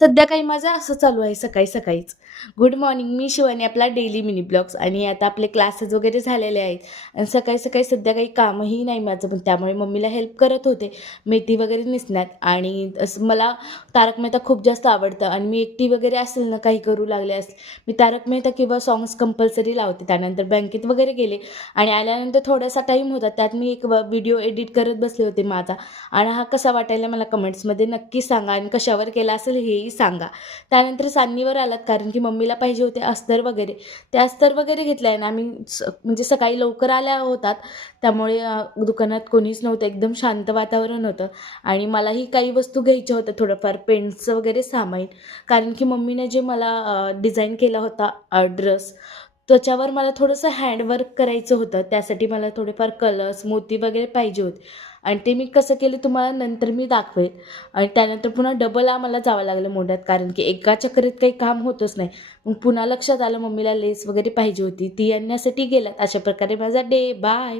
सध्या काही माझं असं चालू आहे सकाळी सकाळीच. गुड मॉर्निंग, मी शिवानी, आपला डेली मिनी ब्लॉग्स. आणि आता आपले क्लासेस वगैरे झालेले आहेत आणि सकाळी सकाळी सध्या काही कामही नाही माझं, पण त्यामुळे मम्मीला हेल्प करत होते मेथी वगैरे नेसण्यात. आणि असं मला तारक मेहता खूप जास्त आवडतं आणि मी एकटी वगैरे असेल ना, काही करू लागले असेल, मी तारक मेहता किंवा सॉंग्स कंपल्सरी लावते. त्यानंतर बँकेत वगैरे गेले आणि आल्यानंतर थोडासा टाईम होता, त्यात मी एक व्हिडिओ एडिट करत बसले होते माझा. आणि हा कसा वाटायला मला कमेंट्समध्ये नक्की सांगा आणि कशावर केला असेल हेही सांगा. त्यानंतर सान्नीवर आलात, कारण की मम्मीला पाहिजे होते अस्तर वगैरे. ते अस्तर वगैरे घेतलं आहे ना आम्ही, म्हणजे सकाळी लवकर आल्या होतात, त्यामुळे दुकानात कोणीच नव्हतं, एकदम शांत वातावरण होतं. आणि मलाही काही वस्तू घ्यायच्या होत्या, थोडंफार पेंट्सचं वगैरे सामान. कारण की मम्मीने जे मला डिझाईन केला होता ड्रेस, त्याच्यावर मला थोडंसं हँडवर्क करायचं होतं. त्यासाठी मला थोडेफार कलर्स, मोती वगैरे पाहिजे होते. आणि ते मी कसं केलं तुम्हाला नंतर मी दाखवेल. आणि त्यानंतर पुन्हा डबल आम्हाला जावं लागलं मोंढ्यात, कारण की एका चक्रीत काही काम होतच नाही. मग पुन्हा लक्षात आलं मम्मीला लेस वगैरे पाहिजे होती, ती आणण्यासाठी गेल्यात. अशा प्रकारे माझा डे. बाय.